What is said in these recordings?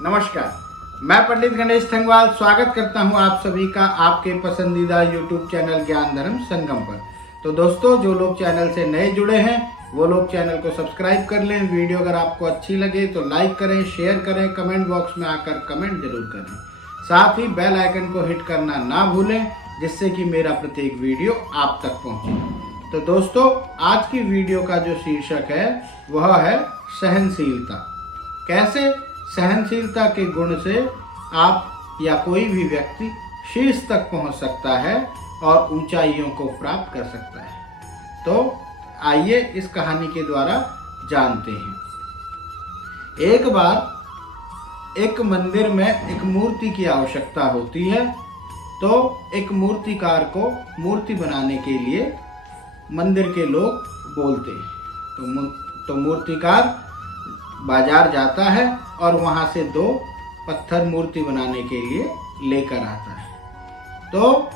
नमस्कार, मैं पंडित गणेश थंगवाल स्वागत करता हूं आप सभी का आपके पसंदीदा YouTube चैनल ज्ञान धर्म संगम पर। तो दोस्तों, जो लोग चैनल से नए जुड़े हैं वो लोग चैनल को सब्सक्राइब कर लें। वीडियो अगर आपको अच्छी लगे तो लाइक करें, शेयर करें, कमेंट बॉक्स में आकर कमेंट जरूर करें। साथ ही बेल आइकन को हिट करना ना भूलें, जिससे कि मेरा प्रत्येक वीडियो आप तक पहुंचे। तो दोस्तों, आज की वीडियो का जो शीर्षक है वह है सहनशीलता। कैसे सहनशीलता के गुण से आप या कोई भी व्यक्ति शीर्ष तक पहुंच सकता है और ऊंचाइयों को प्राप्त कर सकता है। तो आइए इस कहानी के द्वारा जानते हैं। एक बार एक मंदिर में एक मूर्ति की आवश्यकता होती है। तो एक मूर्तिकार को मूर्ति बनाने के लिए मंदिर के लोग बोलते हैं। तो मूर्तिकार बाजार जाता है और वहां से 2 पत्थर मूर्ति बनाने के लिए लेकर आता है। तो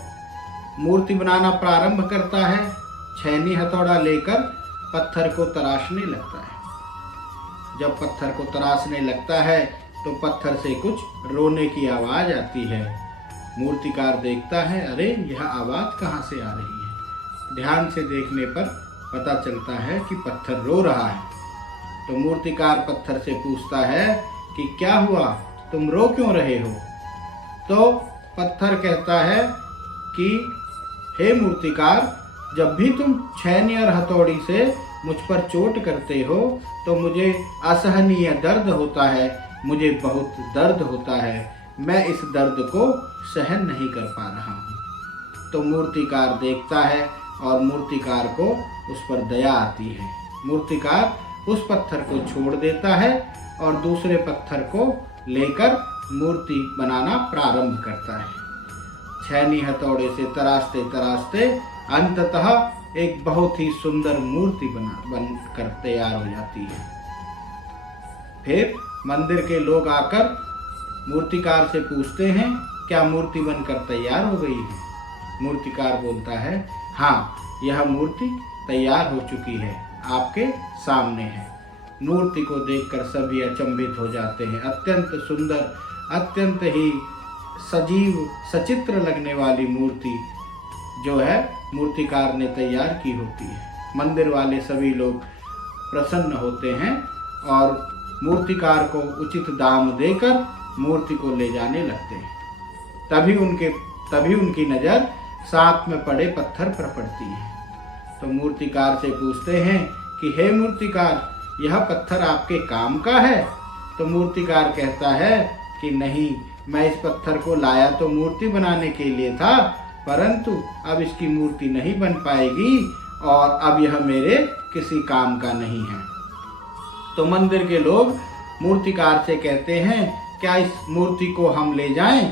मूर्ति बनाना प्रारंभ करता है, छेनी हथौड़ा लेकर पत्थर को तराशने लगता है। जब पत्थर को तराशने लगता है तो पत्थर से कुछ रोने की आवाज आती है। मूर्तिकार देखता है, अरे यह आवाज कहाँ से आ रही है। ध्यान से देखने पर पता चलता है कि पत्थर रो रहा है। तो मूर्तिकार पत्थर से पूछता है कि क्या हुआ, तुम रो क्यों रहे हो। तो पत्थर कहता है कि हे मूर्तिकार, जब भी तुम छेनी और हथौड़ी से मुझ पर चोट करते हो तो मुझे असहनीय दर्द होता है, मुझे बहुत दर्द होता है। मैं इस दर्द को सहन नहीं कर पा रहा हूँ। तो मूर्तिकार देखता है और मूर्तिकार को उस पर दया आती है। मूर्तिकार उस पत्थर को छोड़ देता है और दूसरे पत्थर को लेकर मूर्ति बनाना प्रारंभ करता है। छेनी हथौड़े से तराशते तराशते अंततः एक बहुत ही सुंदर मूर्ति बनकर तैयार हो जाती है। फिर मंदिर के लोग आकर मूर्तिकार से पूछते हैं, क्या मूर्ति बनकर तैयार हो गई है। मूर्तिकार बोलता है, हाँ, यह मूर्ति तैयार हो चुकी है, आपके सामने है। मूर्ति को देखकर सभी अचंभित हो जाते हैं। अत्यंत सुंदर, अत्यंत ही सजीव सचित्र लगने वाली मूर्ति जो है मूर्तिकार ने तैयार की होती है। मंदिर वाले सभी लोग प्रसन्न होते हैं और मूर्तिकार को उचित दाम देकर मूर्ति को ले जाने लगते हैं। तभी उनकी नज़र साथ में पड़े पत्थर पर पड़ती है। तो मूर्तिकार से पूछते हैं कि हे मूर्तिकार, यह पत्थर आपके काम का है। तो मूर्तिकार कहता है कि नहीं, मैं इस पत्थर को लाया तो मूर्ति बनाने के लिए था, परंतु अब इसकी मूर्ति नहीं बन पाएगी और अब यह मेरे किसी काम का नहीं है। तो मंदिर के लोग मूर्तिकार से कहते हैं, क्या इस मूर्ति को हम ले जाएं।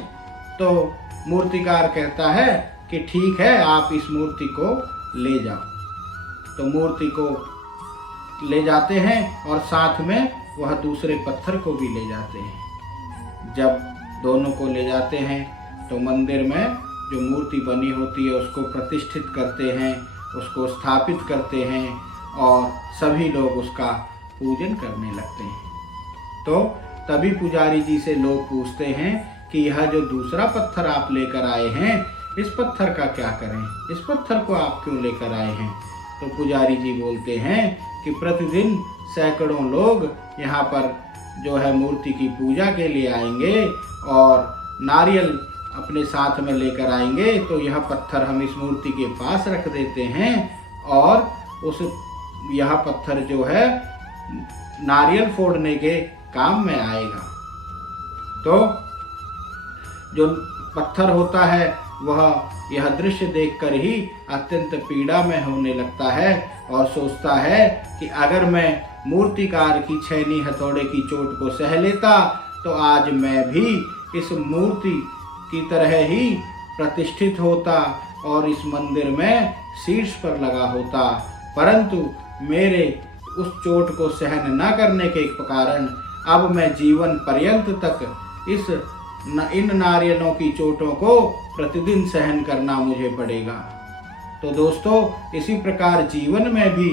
तो मूर्तिकार कहता है कि ठीक है, आप इस मूर्ति को ले जाओ। तो मूर्ति को ले जाते हैं और साथ में वह दूसरे पत्थर को भी ले जाते हैं। जब दोनों को ले जाते हैं तो मंदिर में जो मूर्ति बनी होती है उसको प्रतिष्ठित करते हैं, उसको स्थापित करते हैं और सभी लोग उसका पूजन करने लगते हैं। तो तभी पुजारी जी से लोग पूछते हैं कि यह जो दूसरा पत्थर आप लेकर आए हैं, इस पत्थर का क्या करें, इस पत्थर को आप क्यों लेकर आए हैं। तो पुजारी जी बोलते हैं कि प्रतिदिन सैकड़ों लोग यहाँ पर जो है मूर्ति की पूजा के लिए आएंगे और नारियल अपने साथ में लेकर आएंगे। तो यह पत्थर हम इस मूर्ति के पास रख देते हैं और यह पत्थर जो है नारियल फोड़ने के काम में आएगा। तो जो पत्थर होता है वह यह दृश्य देखकर ही अत्यंत पीड़ा में होने लगता है और सोचता है कि अगर मैं मूर्तिकार की छेनी हथौड़े की चोट को सह लेता तो आज मैं भी इस मूर्ति की तरह ही प्रतिष्ठित होता और इस मंदिर में शीर्ष पर लगा होता। परंतु मेरे उस चोट को सहन न करने के कारण अब मैं जीवन पर्यंत तक इन नारियलों की चोटों को प्रतिदिन सहन करना मुझे पड़ेगा। तो दोस्तों, इसी प्रकार जीवन में भी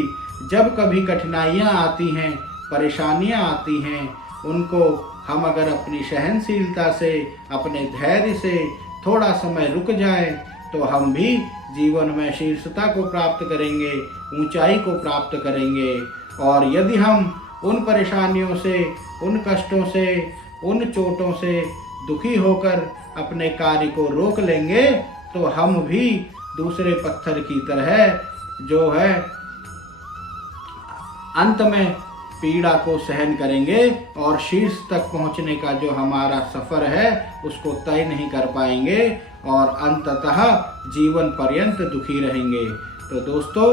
जब कभी कठिनाइयाँ आती हैं, परेशानियाँ आती हैं, उनको हम अगर अपनी सहनशीलता से, अपने धैर्य से थोड़ा समय रुक जाएं तो हम भी जीवन में शीर्षता को प्राप्त करेंगे, ऊंचाई को प्राप्त करेंगे। और यदि हम उन परेशानियों से, उन कष्टों से, उन चोटों से दुखी होकर अपने कार्य को रोक लेंगे तो हम भी दूसरे पत्थर की तरह जो है अंत में पीड़ा को सहन करेंगे और शीर्ष तक पहुंचने का जो हमारा सफर है उसको तय नहीं कर पाएंगे और अंततः जीवन पर्यंत दुखी रहेंगे। तो दोस्तों,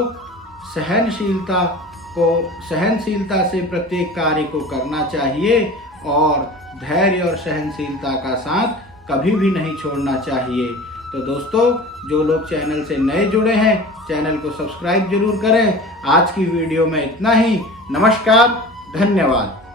सहनशीलता से प्रत्येक कार्य को करना चाहिए और धैर्य और सहनशीलता का साथ कभी भी नहीं छोड़ना चाहिए। तो दोस्तों, जो लोग चैनल से नए जुड़े हैं चैनल को सब्सक्राइब जरूर करें। आज की वीडियो में इतना ही। नमस्कार, धन्यवाद।